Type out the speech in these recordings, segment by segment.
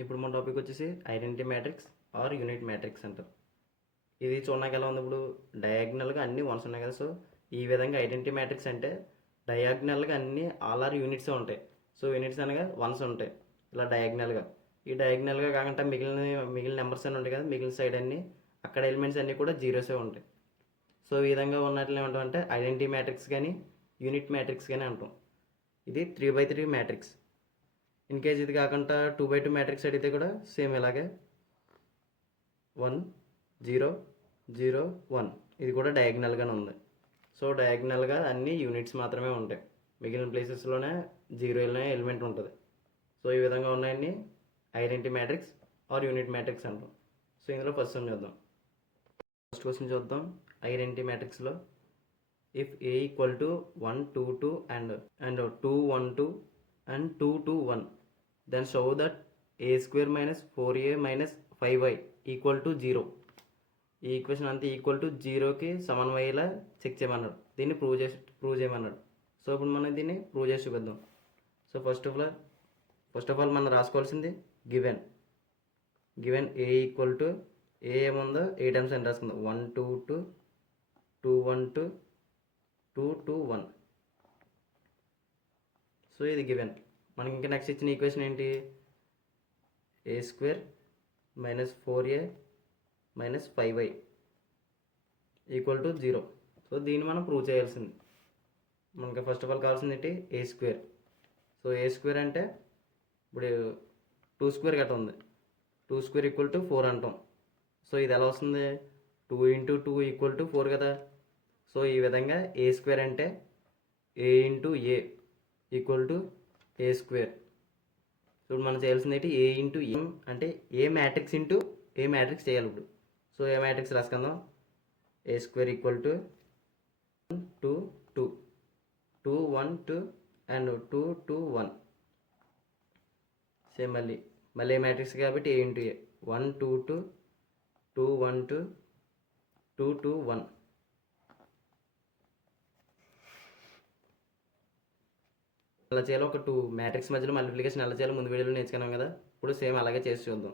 ఇప్పుడు మన టాపిక్ వచ్చేసి identity matrix or unit matrix అంటారు. ఇది చూడడానికి ఎలా ఉంది, ఇప్పుడు డయాగ్నల్గా అన్ని వన్స్ ఉన్నాయి కదా. సో ఈ విధంగా ఐడెంటిటీ మ్యాట్రిక్స్ అంటే డయాగ్నల్గా అన్ని ఆల్ ఆర్ యూనిట్సే ఉంటాయి. సో యూనిట్స్ అనగా వన్స్ ఉంటాయి ఇలా డయాగ్నల్గా. ఈ డయాగ్నల్గా కాకుండా మిగిలిన నెంబర్స్ అన్నీ ఉంటాయి కదా, మిగిలిన సైడ్ అన్ని అక్కడ ఎలిమెంట్స్ అన్నీ కూడా జీరోసే ఉంటాయి. సో ఈ విధంగా ఉన్నట్లు ఏమంటామంటే ఐడెంటిటీ మ్యాట్రిక్స్ కానీ యూనిట్ మ్యాట్రిక్స్ కానీ అంటాం. ఇది 3x3 మ్యాట్రిక్స్. ఇన్ కేస్ ఇది కాకుండా 2x2 మ్యాట్రిక్స్ అడిగితే కూడా సేమ్ ఇలాగే 1 0 0 1 ఇది కూడా డయాగ్నల్గానే ఉంది. సో డయాగ్నల్గా అన్ని యూనిట్స్ మాత్రమే ఉంటాయి, మిగిలిన ప్లేసెస్లోనే జీరోలోనే ఎలిమెంట్ ఉంటుంది. సో ఈ విధంగా ఉన్నాయన్ని identity matrix or unit matrix అంటాం. సో ఇందులో ఫస్ట్ చూద్దాం. ఫస్ట్ క్వశ్చన్ చూద్దాం. ఐడెంటిటీ మ్యాట్రిక్స్లో if A equal to 1 2 2 and 2 1 2 and 2 2 1 then show that a square minus 4a minus 5y equal to 0. ఈ ఈక్వేషన్ అంతా ఈక్వల్ టు 0కి సమన్వయలా చెక్ చేయమన్నాడు. దీన్ని ప్రూవ్ చేయమన్నాడు. సో ఇప్పుడు మనం దీన్ని ప్రూవ్ చేసి చూపిద్దాం. సో ఫస్ట్ ఆఫ్ ఆల్ మనం రాసుకోవాల్సింది గివెన్ ఏ ఈక్వల్ టు ఏ ఏముందో ఏ టైమ్స్ అని రాసుకుందాం. 1 2 2 2 1 2 2 2 1. సో ఇది గివెన్. మనకి ఇంకా నెక్స్ట్ ఇచ్చిన ఈక్వేషన్ ఏంటి, A square minus 4a minus 5y equal to 0. So దీన్ని మనం ప్రూవ్ చేయాల్సింది. మనకి ఫస్ట్ ఆఫ్ ఆల్ కావాల్సింది ఏంటి, A square. So A square అంటే ఇప్పుడు 2 స్క్వేర్ గట్ట ఉంది, 2 స్క్వేర్ ఈక్వల్ టు 4 అంటాం. సో ఇది ఎలా వస్తుంది, 2 × 2 ఈక్వల్ టు 4 కదా. సో ఈ విధంగా ఏ స్క్వేర్ అంటే A into A equal to A square. ఇప్పుడు మనం చేయాల్సింది ఏంటి, ఏ ఇంటూ ఏ అంటే A matrix into A matrix చేయాలి. ఇప్పుడు సో ఏ మ్యాట్రిక్స్ రాసుకుందాం. A square equal to 2 2 2 1 2 and 2 2 1. Same మళ్ళీ ఏ మ్యాట్రిక్స్ కాబట్టి ఏ ఇంటూ ఏ 1 2 2 2 1 2 2 2 1. ఎలా చేయాలో ఒక 2 మ్యాట్రిక్స్ మధ్యలో మల్టిప్లికేషన్ ఎలా చేయాలో ముందు వీడియోలో నేర్చుకున్నాం కదా. ఇప్పుడు సేమ్ అలాగే చేసి చూద్దాం.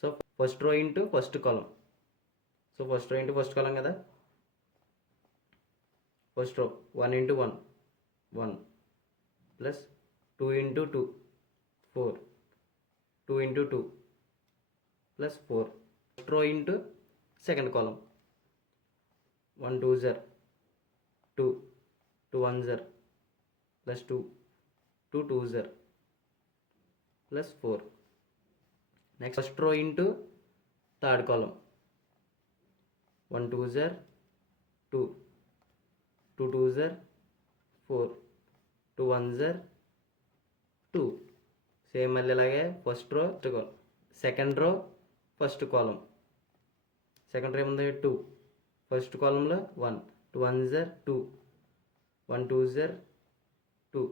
So first row into first column. So first row into first column కదా. First row 1 × 1 1 plus 2 × 2 4 2 × 2 plus 4. First row into second column 1 2 0 2 2 1 0 plus 2 2 2 0 plus 4. Next first row into third column 1 2 0 2 2 2 0 4 2 1 0 2. Same మళ్ళీ ఇలాగే first row second row first కాలం. Second row ఏముంది 2, first కాలంలో 1 2 1 0 2 1 2 0 2.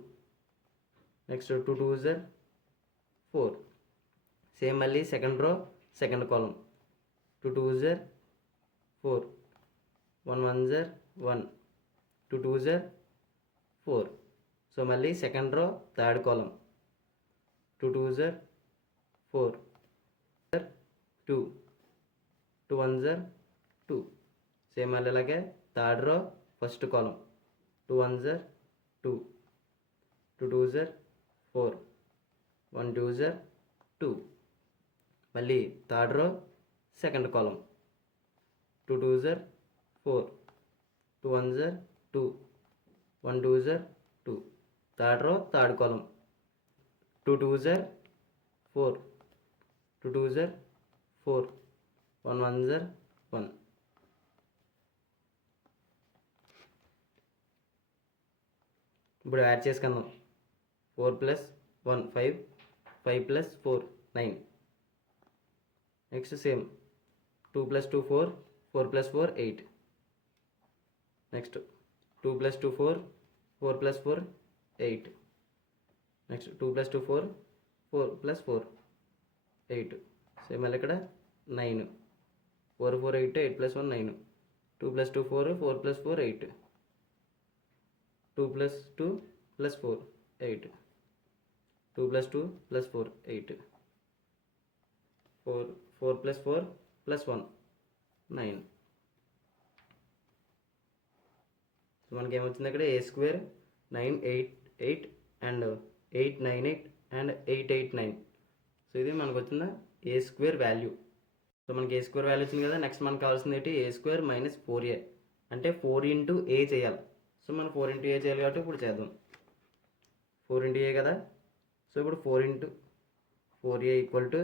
Next 2 2 0 4. Same మళ్ళీ second row second column 2 2 0 4 1 1 0 1 2 2 0 4. So మళ్ళీ second row third కాలం 2 2 0 4 2 2 1 0 2. Same మళ్ళీ ఇలాగే third row first కాలం 2 1 0 2 2 2 0 4 1 2 0 2. మళ్ళీ third row second column 2 2 0 4 2 1 0 2 1 2 0 2. Third row third కాలం 2 2 0 4 2 2 0 4 1 1 0 1. ఇప్పుడు యాడ్ చేసుకుందాం. 4 + 1 5 5 + 4 9. Next same 2 + 2 4 4 + 4 8. Next 2 + 2 4 4 + 4 8. Next 2 + 2 4 4 + 4 8. Same మళ్ళీ ఇక్కడ 9 4 4 8 8 + 1 9. 2 + 2 4 4 + 4 8. 2 + 2 + 4 8. 2 + 2 + 4 8. 4 4 plus 4 plus 1 9. సో మనకి ఏమొచ్చింది అక్కడ ఏ స్క్వేర్ 988 అండ్ 898 అండ్ 889. సో ఇది మనకు వచ్చిందా ఏ స్క్వేర్ వాల్యూ. సో మనకి ఏ స్క్వేర్ వాల్యూ వచ్చింది కదా. నెక్స్ట్ మనకు కావాల్సింది ఏంటి ఏ స్క్వేర్ మైనస్ 4a అంటే 4 ఇంటూ ఏ చేయాలి. సో మనం 4 ఇంటూ ఏ చేయాలి కాబట్టి ఇప్పుడు చేద్దాం. 4 ఇంటూ ఏ కదా. సో ఇప్పుడు 4 into 4a equal to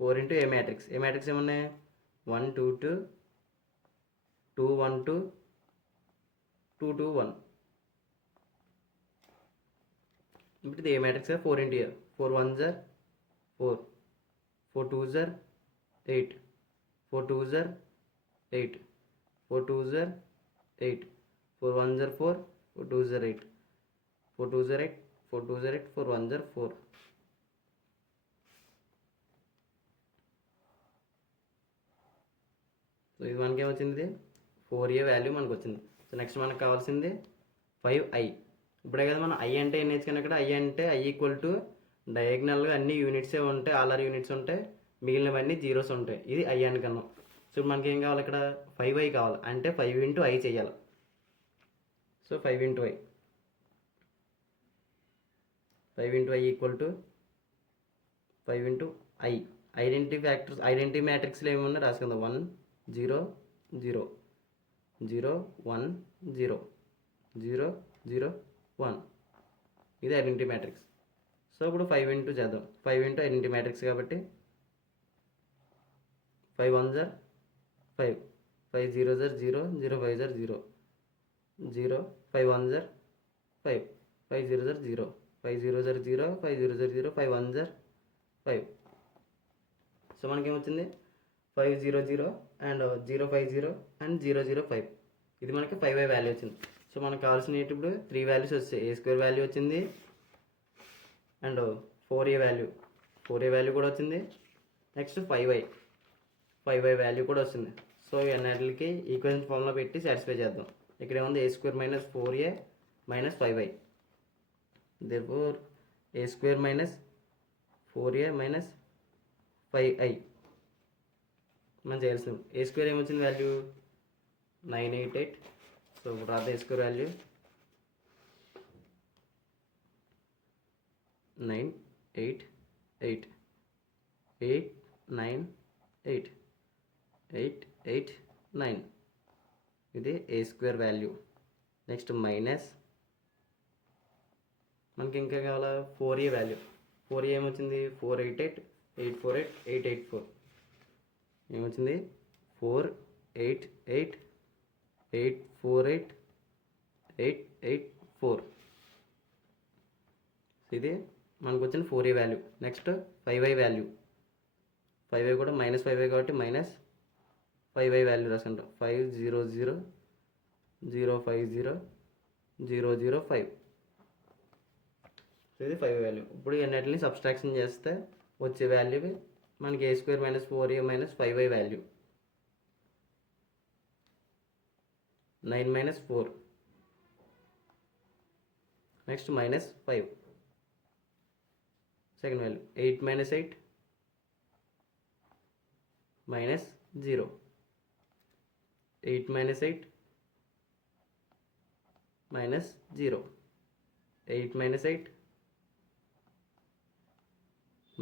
4 into A matrix. A matrix ఏమన్నాయి 1 2 2 2 1 2 2 2 1. ఇప్పుడు ఇది ఏ మ్యాట్రిక్స్ 4 ఇంటూ ఏ 4 1 జర్ 4 4 2 జర్ 8 4 2 జర్ 8 4 2 జర్ 8 4 1 జర్ 4 4 2 జర్ 8 4 2 జర్ 8 4 2 జర్ 8 4 1 జర్ 4. సో ఇది మనకి ఏమొచ్చింది 4a వాల్యూ మనకు వచ్చింది. సో నెక్స్ట్ మనకు కావాల్సింది 5i. ఇప్పుడే కదా మనం ఐ అంటే ఏం నేర్చుకున్నాం ఇక్కడ. ఐ అంటే ఐ ఈక్వల్ టు డయాగ్నల్గా అన్ని యూనిట్సే ఉంటాయి, ఆల్ఆర్ యూనిట్స్ ఉంటాయి, మిగిలినవన్నీ జీరోస్ ఉంటాయి. ఇది ఐ అనుకున్నాం. సో మనకి ఏం కావాలి ఇక్కడ 5i కావాలి అంటే 5 ఇంటూ ఐ చేయాలి. So 5 into I 5 into I equal to 5 into I. Identity మ్యాట్రిక్స్లో ఏమన్నా రాసుకుందాం 1 0 0 0 1 0 0 0 1. ఇది ఐడెంటిటీ మ్యాట్రిక్స్. సో ఇప్పుడు 5 ఇంటూ చేద్దాం. 5 ఇంటూ ఐడెంటిటీ మ్యాట్రిక్స్ కాబట్టి 5 1 జర్ 5 5 0 జర్ 0 0 5 జర్ 0 0 5 1 జర్ 5 5 0 జర్ 0 5 0 జర్ 0 5 0 జర్ 0 5 1 జర్ 5. సో మనకేమొచ్చింది 5 0 0 అండ్ 0 5 0 అండ్ 0 0 5. ఇది మనకి 5i వాల్యూ వచ్చింది. సో మనకు కావాల్సిన ఇప్పుడు 3 వాల్యూస్ వచ్చాయి. ఏ స్క్వేర్ వాల్యూ వచ్చింది అండ్ 4a వాల్యూ కూడా వచ్చింది. నెక్స్ట్ 5i వాల్యూ కూడా వస్తుంది. సో ఇవన్నిటికి ఈక్వేషన్ ఫార్మ్లో పెట్టి సాటిస్ఫై చేద్దాం. ఇక్కడ ఏముంది A square minus 4a minus 5i. therefore A square minus 4a minus 5i మనం చేయాల్సింది. ఏ స్క్వేర్ ఏమొచ్చింది వాల్యూ 988. సో ఇప్పుడు రాత ఏ స్క్వేర్ వాల్యూ 988 898 889. ఇది A square value. Next minus మనకి ఇంకా కావాలా 4a వాల్యూ. 4a ఏమొచ్చింది 488 848 884. ఏమొచ్చింది 488 848 884. ఇది మనకు వచ్చిన 4a value. Next 5i value. 5i కూడా మైనస్ 5i కాబట్టి మైనస్ 5i వాల్యూ రాసుకుంటాం. 5 0 0 0 5 0 0 0 5. ఇది 5i వాల్యూ. ఇప్పుడు అన్నిటిని సబ్స్ట్రాక్షన్ చేస్తే వచ్చే వాల్యూ మనకి A square minus 4a minus 5i value 9 minus 4. Next minus 5 second value 8 minus 8 minus 0 8 minus 8 minus 0 8 minus 8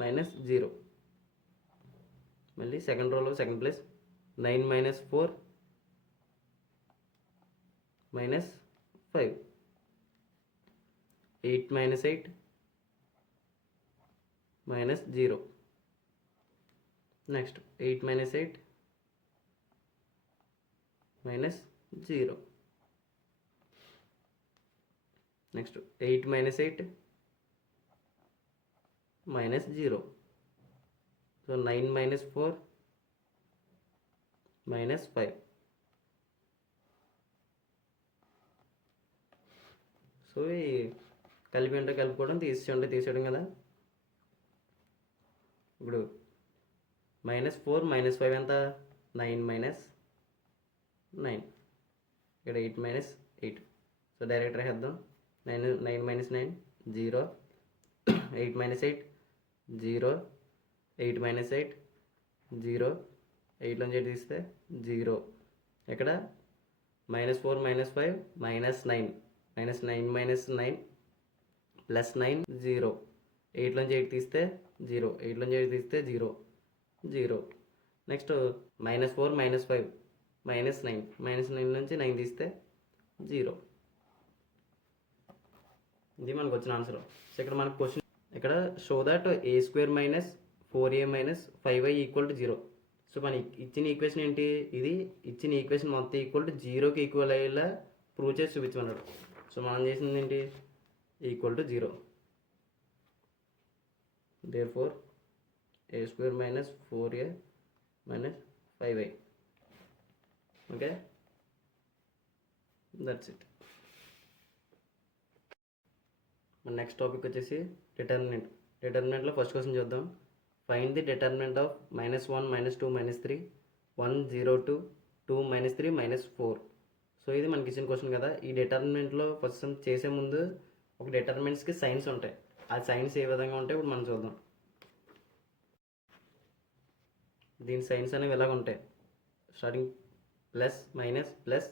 minus 0. మళ్ళీ సెకండ్ రోలో second place 9 minus 4 minus 5 8 minus 8 minus 0. Next 8 minus 8 minus 0. Next 8 minus 8 minus 0. So 9 minus 4 minus 5. So ఈ కలిపి ఉంటే కలుపుకోవడం, తీసేయండి తీసేయడం కదా. ఇప్పుడు మైనస్ 4 మైనస్ 5 ఎంత 9 మైనస్ 9. ఇక్కడ 8 మైనస్ 8. సో డైరెక్ట్ రాసేద్దాం. 9 మైనస్ 9 0 8 మైనస్ 8 0 8 మైనస్ 8 0, 8లోంచి 8 తీస్తే 0. ఇక్కడ -4 -5 -9, -9 -9 +9 0, 8లోంచి 8 తీస్తే 0, 8లోంచి 8 తీస్తే 0 0. నెక్స్ట్ -4 -5 -9, -9 నుంచి 9 తీస్తే 0. ఇది మనకు వచ్చిన ఆన్సర్. సో ఇక్కడ మనకు క్వశ్చన్ ఇక్కడ show that a² - 4a - 5y = 0. So మన ఇచ్చిన ఈక్వేషన్ ఏంటి, ఇది ఇచ్చిన ఈక్వేషన్ మొత్తం ఈక్వల్ టు 0కి ఈక్వల్ అయ్యేలా ప్రూవ్ చేసి చూపించమన్నాడు. సో మనం చేసింది ఏంటి, equal to 0. therefore a² - 4a - 5y. Okay, that's it. మన నెక్స్ట్ టాపిక్ వచ్చేసి డిటర్మినెంట్. డిటర్మినెంట్లో ఫస్ట్ క్వశ్చన్ చూద్దాం. Find the determinant of -1 -2 -3 1 0 2 2 -3 -4. So ఇది మనకి ఇచ్చిన క్వశ్చన్ కదా. ఈ డిటర్మినెంట్లో ఫస్ట్ చేసే ముందు ఒక డిటర్మినెంట్స్కి సైన్స్ ఉంటాయి. ఆ సైన్స్ ఏ విధంగా ఉంటాయి ఇప్పుడు మనం చూద్దాం. దీని సైన్స్ అనేవి ఎలాగ ఉంటాయి, starting plus minus plus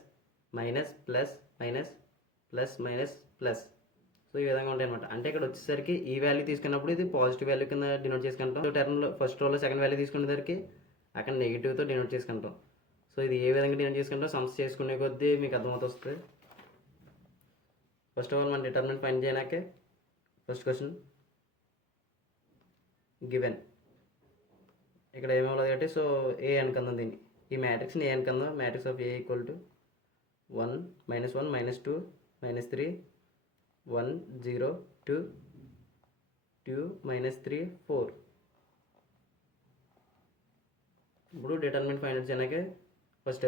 minus plus minus plus minus plus. So ఈ విధంగా ఉంటాయి అనమాట. అంటే ఇక్కడ వచ్చేసరికి ఈ వాల్యూ తీసుకున్నప్పుడు ఇది పాజిటివ్ వాల్యూ కింద డినోట్ చేసుకుంటాం. టర్మ్లో ఫస్ట్ రోలో సెకండ్ వాల్యూ తీసుకునేసరికి అక్కడ నెగిటివ్తో డినోట్ చేసుకుంటాం. సో ఇది ఏ విధంగా డినోట్ చేసుకుంటాం సమ్స్ చేసుకునే కొద్దీ మీకు అర్థమవుతుంది. ఫస్ట్ ఆఫ్ ఆల్ మన డిటర్మినెంట్ ఫైండ్ చేయడానికే ఫస్ట్ క్వశ్చన్ గివెన్. ఇక్కడ ఏమవుతుంది అంటే సో ఏ అనుకుందాం, దీన్ని ఈ మ్యాట్రిక్స్ని ఏ అనుకుందాం. Matrix of A equal to 1 -1 -2 -3 1 0 2 2 -3 4. ఇప్పుడు డిటర్మినెంట్ ఫైండ్ చేయడానికి ఫస్ట్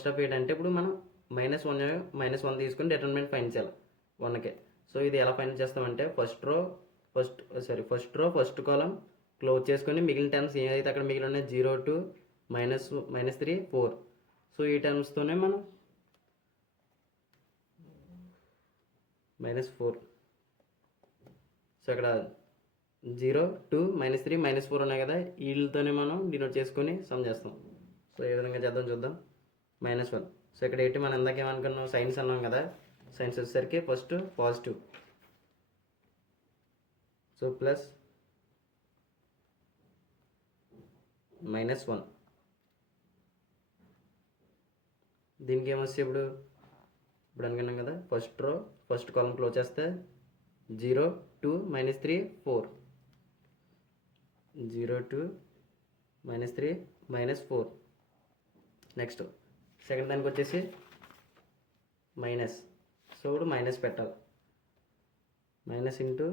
స్టెప్ ఏంటంటే ఇప్పుడు మనం -1 తీసుకుని డిటర్మినెంట్ ఫైండ్ చేయాలి 1కే. సో ఇది ఎలా ఫైండ్ చేస్తామంటే first row first column close చేసుకొని మిగిలిన టర్మ్స్ ఏదైతే అక్కడ మిగిలిన ఉన్నాయి 0 2 -3 4. సో ఈ టర్మ్స్తోనే మనం -4. సో అక్కడ 0 2 -3 -4 ఉన్నాయి కదా, వీళ్ళతోనే మనం డినోట్ చేసుకొని సమ్ చేస్తాం. సో ఏ విధంగా చేద్దాం చూద్దాం. -1. సో ఇక్కడ ఏంటి మనం ఇందాక ఏమనుకున్నాం, సైన్స్ అన్నాం కదా. సైన్స్ వచ్చేసరికి ఫస్ట్ పాజిటివ్. So plus -1. దీనికి ఏమొస్తే ఇప్పుడు అనుకున్నాం కదా, ఫస్ట్ కాలం క్లోజ్ చేస్తే 0 2 -3 4 0 2 -3 -4. నెక్స్ట్ సెకండ్ దానికి వచ్చేసి మైనస్. సో ఇప్పుడు మైనస్ పెట్టాలి. మైనస్ ఇంటూ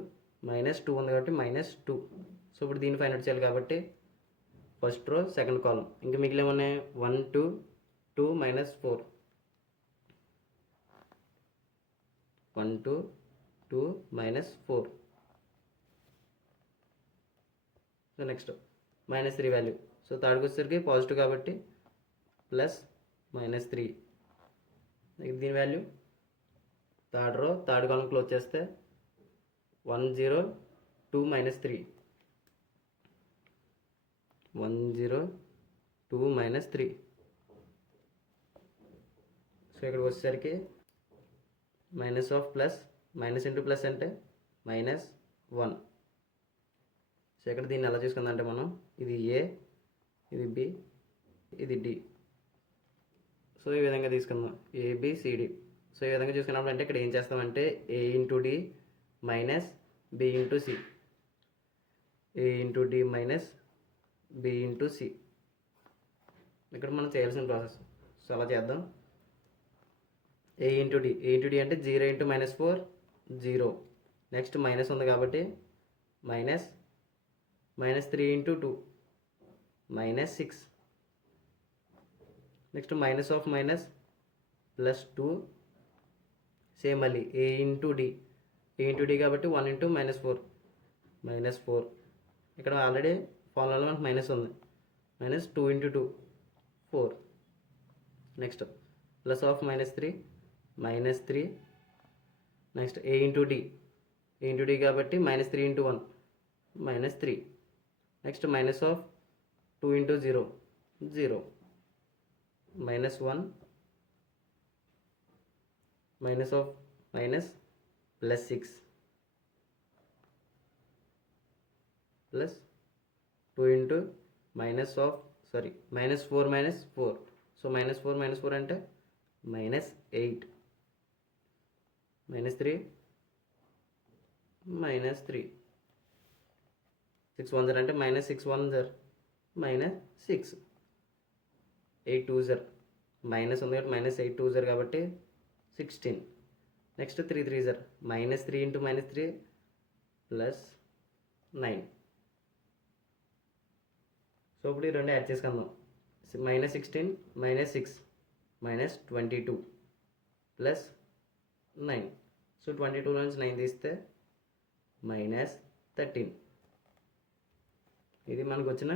-2 ఉంది కాబట్టి -2. సో ఇప్పుడు దీన్ని ఫైండ్ అవుట్ చేయాలి కాబట్టి ఫస్ట్ రో సెకండ్ కాలం ఇంకా మిగిలిన 1 2 2 -4 1 2 2 -4. So next -3 value. సో థర్డ్కి వచ్చేసరికి పాజిటివ్ కాబట్టి +-3. దీని వాల్యూ థర్డ్ కాలం క్లోజ్ చేస్తే 1 0 2 -3 1 0 2 -3. సో ఇక్కడికి వచ్చేసరికి minus of plus, minus into plus అంటే -1. సో ఇక్కడ దీన్ని ఎలా చూసుకుందంటే మనం ఇది ఏ, ఇది బి, ఇది డి. సో ఈ విధంగా తీసుకుందాం ABCD. సో ఈ విధంగా చూసుకున్నప్పుడు అంటే ఇక్కడ ఏం చేస్తామంటే A into D minus B into C, A into D minus B into C. ఇక్కడ మనం చేయాల్సిన ప్రాసెస్. సో అలా చేద్దాం. A ఇంటూ డి అంటే 0 ఇంటూ -4 0. నెక్స్ట్ మైనస్ ఉంది కాబట్టి -3 into 2 -6. Next minus of minus +2 same మళ్ళీ A ఇంటూ డి కాబట్టి 1 ఇంటూ -4 -4. ఇక్కడ ఆల్రెడీ ఫార్ములాలో మనకు మైనస్ ఉంది. -2 into 2 4. Next plus of -3 -3. Next A into D కాబట్టి -3 into 1 -3. Next minus of 2 into 0 0 -1 minus of minus plus 6 plus 2 into minus of minus 4 minus 4. So minus 4 అంటే minus 8 minus 3 minus 3 6 1 అంటే minus 6 1 minus 6 8 2 minus ఉంది కాబట్టి minus 8 2 కాబట్టి 16. Next 3 3 minus 3 into minus 3 plus 9. So ఇప్పుడు ఈ రెండు add చేసుకుందాం. minus 16 minus 6 minus 22 plus 9. So 22 నుంచి 9 తీస్తే minus 13. ఇది మనకు వచ్చిన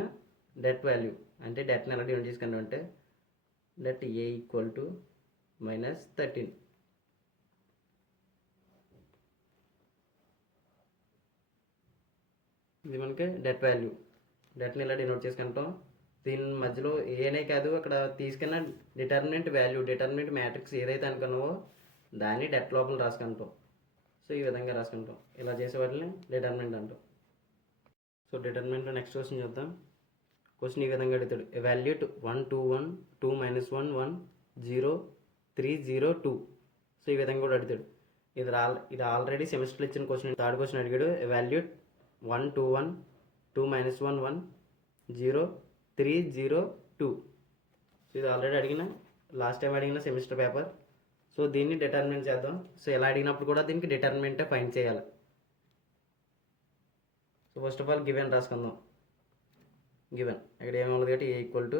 డెట్ వాల్యూ. అంటే డెట్ని ఎలా డివైడ్ చేసుకుంటాం అంటే det A equal to minus 13. ఇది మనకి డెట్ వాల్యూ. డెట్ని ఇలా డినోట్ చేసుకుంటాం. దీని మధ్యలో ఏనే కాదు, అక్కడ తీసుకున్న డిటర్మినెంట్ వాల్యూ, డిటర్మినెంట్ మ్యాట్రిక్స్ ఏదైతే అనుకున్నావో దాన్ని డెట్ లోపల రాసుకుంటాం. సో ఈ విధంగా రాసుకుంటాం. ఇలా చేసే వాటిని డిటర్మినెంట్ అంటాం. సో డిటర్మినెంట్లో నెక్స్ట్ క్వశ్చన్ చూద్దాం. క్వశ్చన్ ఈ విధంగా అడుగుతాడు. ఎవాల్యూట్ 1 2 1 2 -1 1 0 3 0 2. సో ఈ విధంగా కూడా అడుగుతాడు. ఇది ఆల్రెడీ సెమిస్టర్లో ఇచ్చిన క్వశ్చన్. థర్డ్ క్వశ్చన్ అడిగాడు. ఎవాల్యూట్ 1 2 1 2 -1 1 0 3 0 2. సో ఇది ఆల్రెడీ అడిగిన లాస్ట్ టైం అడిగిన సెమిస్టర్ పేపర్. సో దీన్ని డిటర్మినెంట్ చేద్దాం. సో ఎలా అడిగినప్పుడు కూడా దీనికి డిటర్మినెంటే ఫైండ్ చేయాలి. So first of all given రాసుకుందాం. గివెన్ ఇక్కడ ఏమవుతుంది కాబట్టి ఏ ఈక్వల్ టు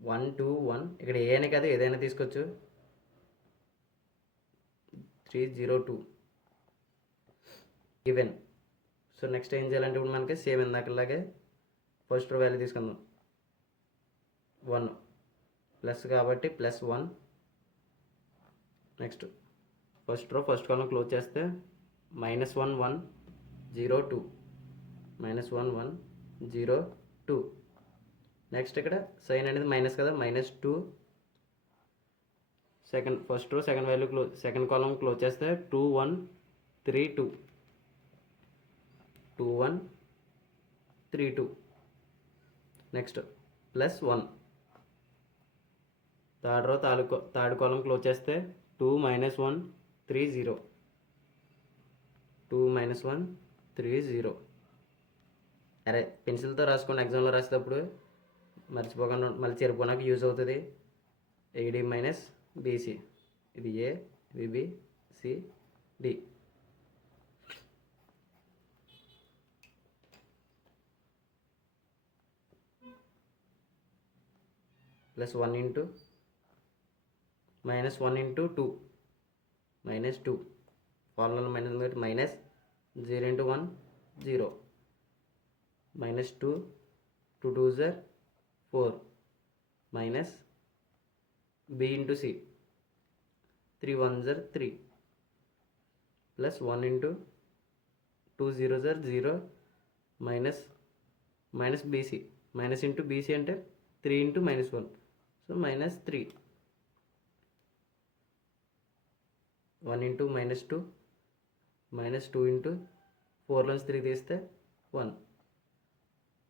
1 2 1. ఇక్కడ ఏ అనే కాదు, ఏదైనా తీసుకోవచ్చు. 3 0 2 గివెన్. సో నెక్స్ట్ ఏం చేయాలంటే ఇప్పుడు మనకి సేమ్ ఇందాకలాగే ఫస్ట్ రో వాల్యూ తీసుకుందాం. 1 ప్లస్ కాబట్టి +1. నెక్స్ట్ ఫస్ట్ రో ఫస్ట్ కాలం క్లోజ్ చేస్తే -1 1 0 2 -1 1 0 2. నెక్స్ట్ ఇక్కడ సైన్ అనేది మైనస్ కదా, -2. First row second value second column close చేస్తే 2 1 3 2 2 1 3 2. నెక్స్ట్ +1. థర్డ్ రో థర్డ్ కాలం క్లోజ్ చేస్తే 2 -1 3 0 2 -1 3 0. అరే పెన్సిల్తో రాసుకోండి, ఎగ్జామ్లో రాసేటప్పుడు మర్చిపోకుండా, మళ్ళీ చెరిపోనాక యూజ్ అవుతుంది. AD minus BC. ఇది ఏ, ఇది B, C, D. +1 into -1 into 2 -2. Formula minus ఉంది minus 0 into 1 0 -2 2 2 4 minus b into c 3 1 3 plus 1 into 2 0 0 minus bc. Minus into bc అంటే 3 into -1. సో -3. 1 into -2 -2 into 4 నుంచి 3 తీస్తే 1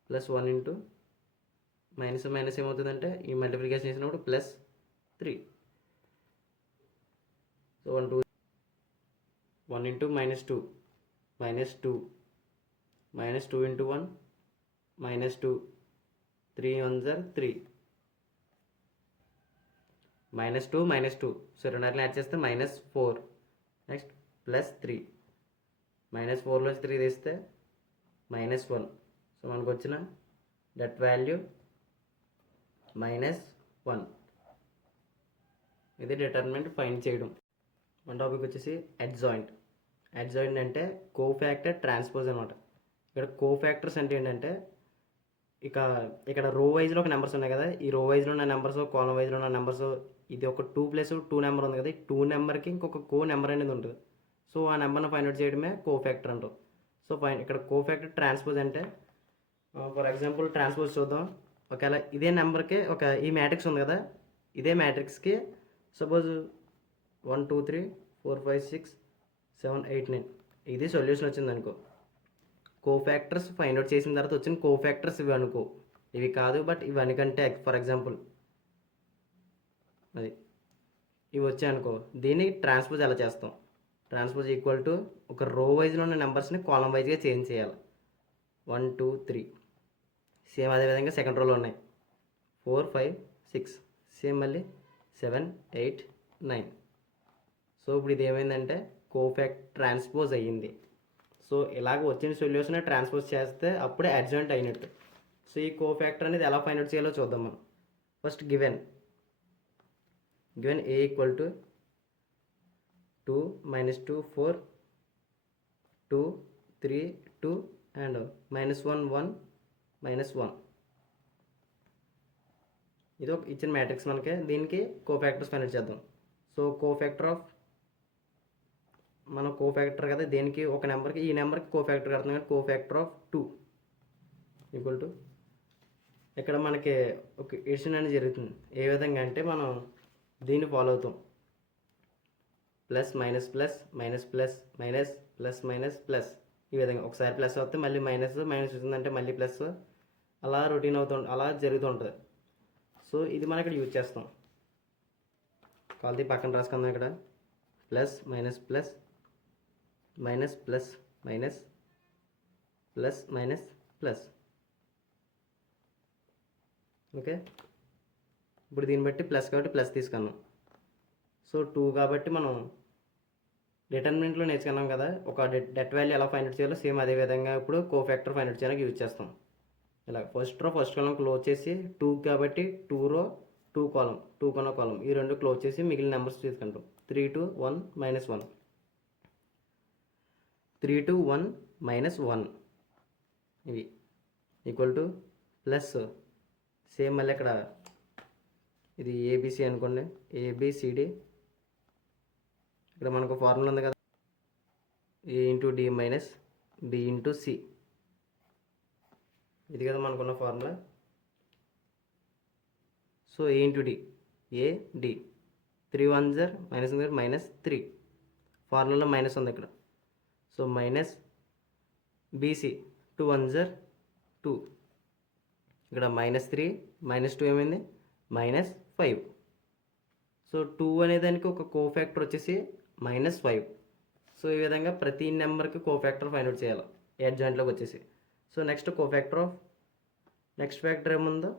ప్లస్ 1 into మైనస్ ఏమవుతుందంటే ఈ multiplication చేసినప్పుడు +3. So 1 into -2 -2 -2 into 1 -2 3 1 3 -2 -2. So రెండాటిని add చేస్తే -4. Next +3 -4 నుంచి 3 తీస్తే -1. సో మనకు వచ్చిన డెట్ వాల్యూ -1. ఇది డిటర్మినెంట్ ఫైండ్ చేయడం. మన టాపిక్ వచ్చేసి అడ్జాయింట్. అడ్జాయింట్ అంటే కోఫాక్టర్ ట్రాన్స్పోజ్ అనమాట. ఇక్కడ కోఫాక్టర్స్ అంటే ఏంటంటే ఇక్కడ రో వైజ్లో ఒక నెంబర్స్ ఉన్నాయి కదా, ఈ రో వైజ్లో ఉన్న నెంబర్స్, కాలం వైజ్లో ఉన్న నెంబర్స్, ఇది ఒక 2 + 2 నెంబర్ ఉంది కదా, ఈ 2 నెంబర్కి ఇంకొక నెంబర్ అనేది ఉంటుంది. సో ఆ నెంబర్ని ఫైండ్ అవుట్ చేయడమే కోఫాక్టర్ అంటాం. సో ఫైన్ ఇక్కడ కోఫాక్టర్ ట్రాన్స్పోజ్ అంటే ఫర్ ఎగ్జాంపుల్ ట్రాన్స్పోజ్ చూద్దాం. ఒకవేళ ఇదే నెంబర్కి ఈ మ్యాట్రిక్స్ ఉంది కదా, ఇదే మ్యాట్రిక్స్కి సపోజ్ 1 2 3 4 5 6 7 8 9 ఇది సొల్యూషన్ వచ్చింది అనుకో. కోఫాక్టర్స్ ఫైండ్ అవుట్ చేసిన తర్వాత వచ్చిన కోఫాక్టర్స్ ఇవి అనుకో, ఇవి కాదు బట్ ఇవన్నీ కంటే ఫర్ ఎగ్జాంపుల్ అది ఇవి వచ్చాయి అనుకో, దీన్ని ట్రాన్స్పోజ్ ఎలా చేస్తాం? ట్రాన్స్పోజ్ ఈక్వల్ టు ఒక రో వైజ్లో ఉన్న నెంబర్స్ని కాలం వైజ్గా చేంజ్ చేయాలి. 1 2 3 సేమ్ అదేవిధంగా సెకండ్ రోలో ఉన్నాయి 4 5 6 సేమ్ మళ్ళీ 7 8 9. సో ఇప్పుడు ఇది ఏమైందంటే కోఫాక్ట్ ట్రాన్స్పోజ్ అయ్యింది. సో ఇలాగ వచ్చిన సొల్యూషన్ ట్రాన్స్పోజ్ చేస్తే అప్పుడే అడ్జాయింట్ అయినట్టు. సో ఈ కోఫాక్టర్ అనేది ఎలా ఫైండ్ అవుట్ చేయాలో చూద్దాం మనం. First given a equal to 2 -2 4 2 3 2 and -1 1 -1 ఇది ఒక ఇచ్చిన మ్యాట్రిక్స్ మనకి. దీనికి కోఫాక్టర్స్ ఫైండ్ అవుట్ చేద్దాం. సో మనం కోఫాక్టర్ కదా, దేనికి ఒక నెంబర్కి ఈ నెంబర్కి కోఫాక్టర్ కడుతున్నాం కానీ కోఫాక్టర్ ఆఫ్ 2 ఈక్వల్ టు ఇక్కడ మనకి ఒక ఎడిషన్ అనేది జరుగుతుంది. ఏ విధంగా అంటే మనం దీన్ని ఫాలో అవుతాం. Plus minus plus minus plus minus plus minus plus ఈ విధంగా ఒకసారి ప్లస్ వస్తే మళ్ళీ మైనస్ వచ్చిందంటే మళ్ళీ ప్లస్, అలా రొటీన్ అలా జరుగుతూ ఉంటుంది. సో ఇది మనం ఇక్కడ యూజ్ చేస్తాం. కాల్తీ పక్కన రాసుకుందాం. ఇక్కడ plus minus plus minus plus minus plus minus plus. Okay, ఇప్పుడు దీన్ని బట్టి ప్లస్ కాబట్టి ప్లస్ తీసుకున్నాం. సో 2 కాబట్టి మనం డిటర్మినెంట్లో నేర్చుకున్నాం కదా, ఒక డెట్ వాల్యూ ఎలా ఫైండ్ అవుట్ చేయాలో సేమ్ అదే విధంగా ఇప్పుడు కోఫాక్టర్ ఫైండ్ అవుట్ చేయడానికి యూజ్ చేస్తాం. ఇలా ఫస్ట్ కాలం క్లోజ్ చేసి 2 కాబట్టి 2 రో 2 కాలం 2 కన్నా కాలం ఈ రెండు క్లోజ్ చేసి మిగిలిన నెంబర్స్ తీసుకుంటాం. 3 2 1 -1 3 2 1 -1 ఇవి ఈక్వల్ టు ప్లస్ సేమ్ మళ్ళీ ఇక్కడ ఇది ఏబిసి అనుకోండి, ఏబిసిడి. ఇక్కడ మనకు ఫార్ములా ఉంది కదా, A into D minus B into C, ఇది కదా మనకున్న formula. So A into D, A D 3 1 జర్ -3 ఫార్ములాలో మైనస్ ఉంది ఇక్కడ. సో మైనస్ బీసీ 2 1 జర్ 2, ఇక్కడ -3 -2 ఏమైంది -5. సో 2 అనే దానికి ఒక కోఫాక్టర్ వచ్చేసి -5. సో ఈ విధంగా ప్రతి నెంబర్కి కోఫాక్టర్ ఫైండ్ అవుట్ చేయాలి అడ్జాయింట్లోకి వచ్చేసి. So next cofactor of next factor ఏముందో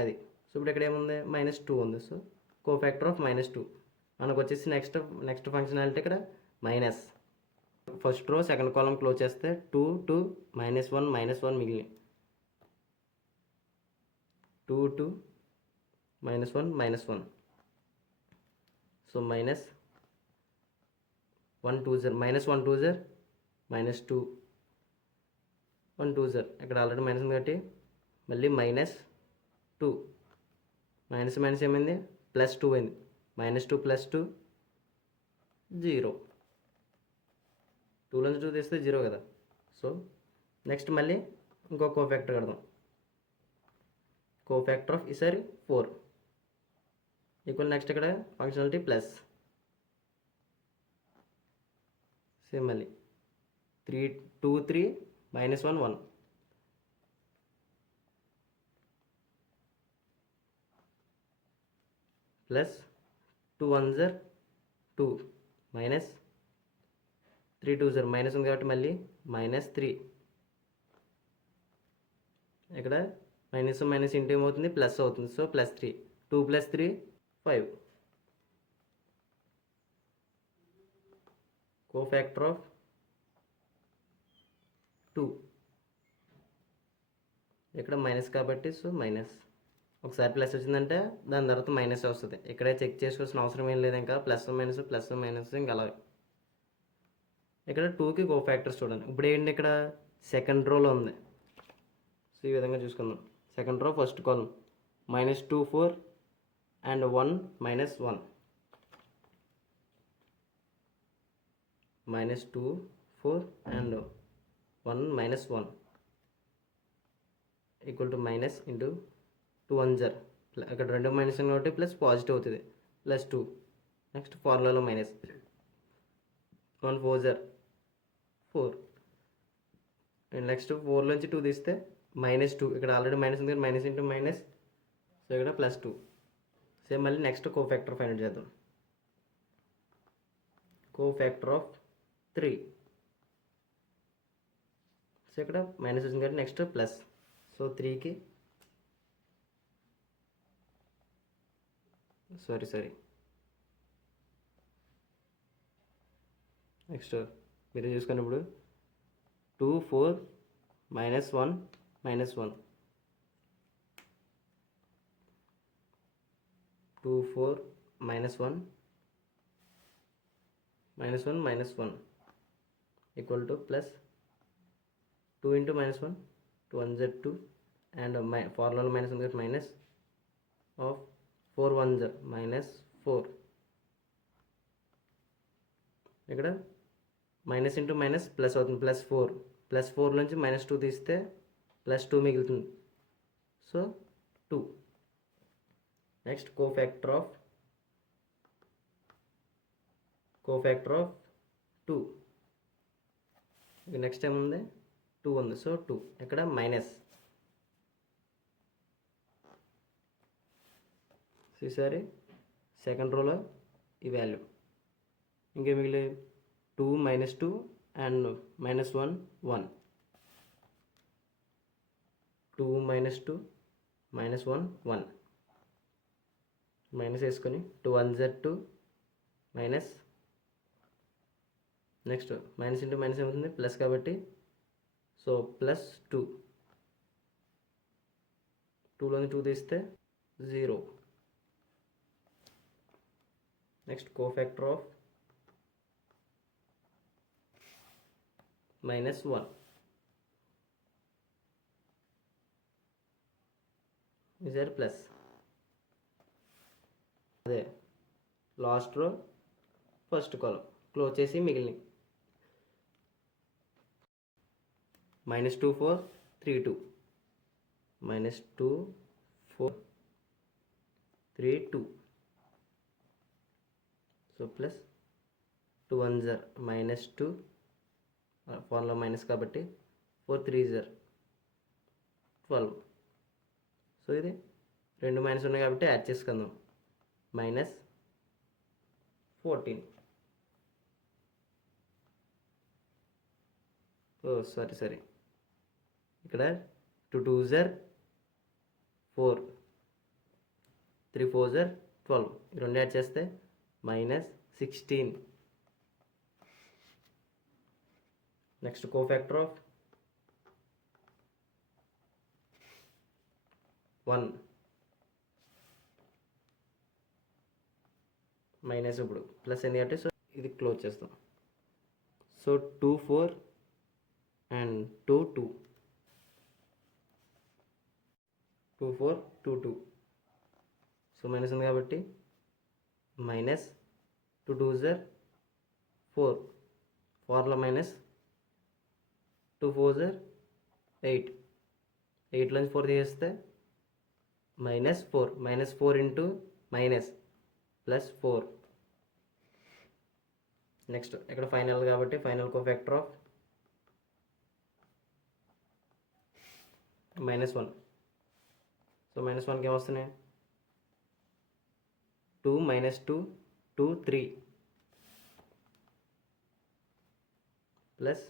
అది. సో ఇప్పుడు ఇక్కడ ఏముంది -2 ఉంది. సో కోఫాక్టర్ ఆఫ్ -2 మనకు వచ్చేసి నెక్స్ట్ ఫంక్షనాలిటీ ఇక్కడ minus. First row second column close చేస్తే 2 2 -1 -1 మిగిలిన 2 2 -1 -1. సో -1 2 జర్ -1 2 జర్ -2 1 2 జర్ ఇక్కడ ఆల్రెడీ మైనస్ ఉంది కాబట్టి మళ్ళీ -2 మైనస్ ఏమైంది +2 అయింది. -2 +2 0, 2 నుంచి 2 తీస్తే 0 కదా. సో నెక్స్ట్ మళ్ళీ ఇంకో కోఫాక్టర్ కడదాం. కోఫాక్టర్ ఆఫ్ ఈసారి 4 ఈక్వల్ నెక్స్ట్ ఇక్కడ ఫంక్షనాలిటీ ప్లస్ సేమ్ మళ్ళీ 3 2 3 -1 1 ప్లస్ 2 1 జర్ 2 మైనస్ 3 2 జర్ మైనస్ ఉంది కాబట్టి మళ్ళీ -3. ఇక్కడ మైనస్ ఇంటూ ఏమవుతుంది ప్లస్ అవుతుంది. సో +3 2 + 3 5. కోఫాక్టర్ ఆఫ్ 2 ఇక్కడ మైనస్ కాబట్టి సో మైనస్, ఒకసారి ప్లస్ వచ్చిందంటే దాని తర్వాత మైనస్ వస్తుంది. ఇక్కడే చెక్ చేసుకోవాల్సిన అవసరం ఏం లేదు, ఇంకా ప్లస్ మైనస్ ఇంకా అలా. ఇక్కడ 2కి కోఫాక్టర్స్ చూడండి. ఇప్పుడు ఏంటి ఇక్కడ సెకండ్ రోలో ఉంది. సో ఈ విధంగా చూసుకుందాం. Second row first column -2 4 and 1 -1 -2 4 and 1 minus 1 equal to minus into 2 1 జర్ అక్కడ రెండు మైనస్ కాబట్టి ప్లస్ పాజిటివ్ అవుతుంది ప్లస్ 2 నెక్స్ట్ ఫార్ములాలో మైనస్ 1 4 జర్ 4 నెక్స్ట్ 4లోంచి 2 తీస్తే మైనస్ 2 ఇక్కడ ఆల్రెడీ మైనస్ ఉంది మైనస్ ఇంటూ మైనస్ సో ఇక్కడ ప్లస్ 2 సేమ్ మళ్ళీ నెక్స్ట్ కోఫాక్టర్ ఫైండ్ చేద్దాం కోఫాక్టర్ ఆఫ్ 3 సో ఇక్కడ మైనస్ వచ్చింది కాబట్టి నెక్స్ట్ ప్లస్ సో 3కి సారీ నెక్స్ట్ మీరు చూసుకున్నప్పుడు 2 4 minus 1 minus 1 2 4 minus 1 minus 1 minus 1 equal to plus 2 into minus 1 2 1 z 2 and formula minus 1 get minus of 4 1 z minus 4 ఇక్కడ minus into minus plus అవుతుంది plus 4 నుంచి minus 2 తీస్తే plus 2 మిగులుతుంది so 2 next cofactor of 2 next ఏముంది 2 ఉంది so 2 ఇక్కడ minus చూసారి second రోలో ఈ వాల్యూ ఇంకే మిగిలి 2 minus 2 and minus 1 1 2 minus 2 minus 1 1 minus వేసుకొని 2 1 z 2 minus next minus into minus ఏమవుతుంది ప్లస్ కాబట్టి సో ప్లస్ 2 2లోని 2 తీస్తే 0 next cofactor of minus 1 is there plus అదే last row first column close చేసి మిగిలిన మైనస్ 2 4 3 2 మైనస్ 2 4 3 2 సో ప్లస్ 2 1 జర్ minus 2 formula minus కాబట్టి 4 3 జర్ 12 సో ఇది రెండు మైనస్ ఉన్నాయి కాబట్టి యాడ్ చేసుకుందాం మైనస్ 14 సారీ ఇక్కడ 2 2 జర్ 4 3 4 జర్ 12 ఈ రెండు యాడ్ చేస్తే minus 16 next cofactor of 1 minus ఇప్పుడు ప్లస్ ఏంటి అంటే సో ఇది క్లోజ్ చేస్తాం సో 2 4 అండ్ 2 2 2 4 2 2 సో మైనస్ ఉంది కాబట్టి మైనస్ 2 2 జర్ 4 ఫార్ములా మైనస్ 2 4 జర్ 8 8లోంచి 4 తీసేస్తే minus 4 into minus plus 4 next ఇక్కడ ఫైనల్ కాబట్టి final cofactor of minus 1 so minus 1కి ఏమొస్తున్నాయి 2 minus 2 2 3 plus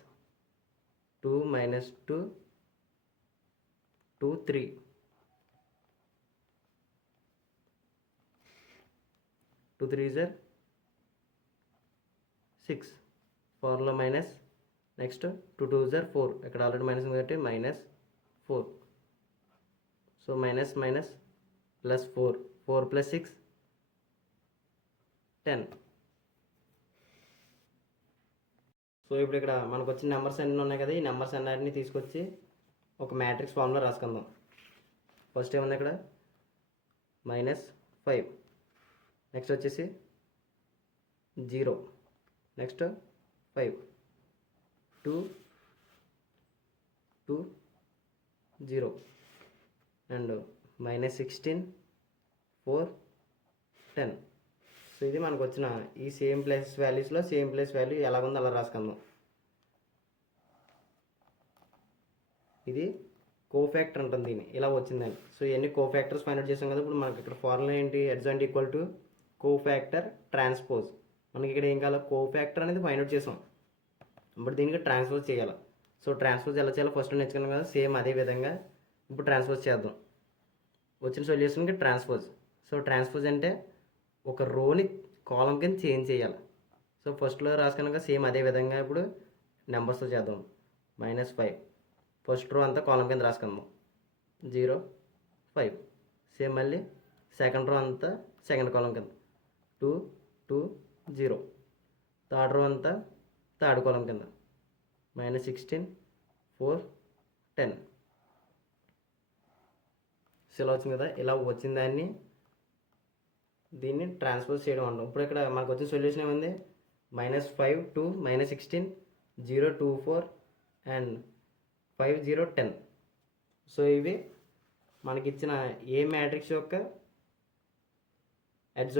2 minus 2 2 3 2 3 జర్ 6 formula minus next 2 2 జర్ 4 ఇక్కడ ఆల్రెడీ మైనస్ ఉంది కాబట్టి minus 4 so minus minus plus 4 plus 6 10 so ఇప్పుడు ఇక్కడ మనకు వచ్చిన నెంబర్స్ అన్నీ ఉన్నాయి కదా ఈ నెంబర్స్ అన్నిటిని తీసుకొచ్చి ఒక మ్యాట్రిక్స్ ఫామ్లో రాసుకుందాం ఫస్ట్ ఏముంది ఇక్కడ మైనస్ 5 నెక్స్ట్ వచ్చేసి 0 నెక్స్ట్ 5 2 2 0 అండ్ -16 4 10. సో ఇది మనకు వచ్చిన ఈ సేమ్ ప్లేస్ వాల్యూస్లో సేమ్ ప్లేస్ వాల్యూ ఎలా ఉందో అలా రాసుకుందాం. ఇది కోఫ్యాక్టర్ ఉంటుంది దీన్ని ఇలా వచ్చిందని. సో ఇవన్నీ కోఫ్యాక్టర్స్ ఫైండ్ అవుట్ చేసాం కదా. ఇప్పుడు మనకి ఇక్కడ ఫార్ములా ఏంటి? Adjoint equal to cofactor transpose. మనకి ఇక్కడ ఏం కావాలి? కోఫ్యాక్టర్ అనేది ఫైండ్ అవుట్ చేసాం. ఇప్పుడు దీనికి ట్రాన్స్పోజ్ చేయాలి. సో ట్రాన్స్పోజ్ ఎలా చేయాలో ఫస్ట్ నేర్చుకున్నాం కదా. సేమ్ అదే విధంగా ఇప్పుడు ట్రాన్స్పోజ్ చేద్దాం. వచ్చిన సొల్యూషన్కి ట్రాన్స్పోజ్. సో ట్రాన్స్పోజ్ అంటే ఒక రోని కాలం కింద చేంజ్ చేయాలి. సో ఫస్ట్లో రాసుకున్నాక సేమ్ అదే విధంగా ఇప్పుడు నెంబర్స్తో చేద్దాం. -5 ఫస్ట్ రో అంతా కాలం కింద రాసుకుందాం. 0 5 సేమ్ మళ్ళీ సెకండ్ రో అంతా సెకండ్ కాలం కింద 2 2 0 థర్డ్ రో అంతా థర్డ్ కాలం కింద -16 4 10. సో ఇలా వచ్చింది కదా. ఇలా వచ్చిన దాన్ని దీన్ని ట్రాన్స్పోజ్ చేయడం అంటాం. ఇప్పుడు ఇక్కడ మనకు వచ్చిన సొల్యూషన్ ఏముంది? -5 2 -16 0 2 4 అండ్ 5 0 10. సో ఇవి మనకిచ్చిన ఏ మ్యాట్రిక్స్ యొక్క అడ్జాయింట్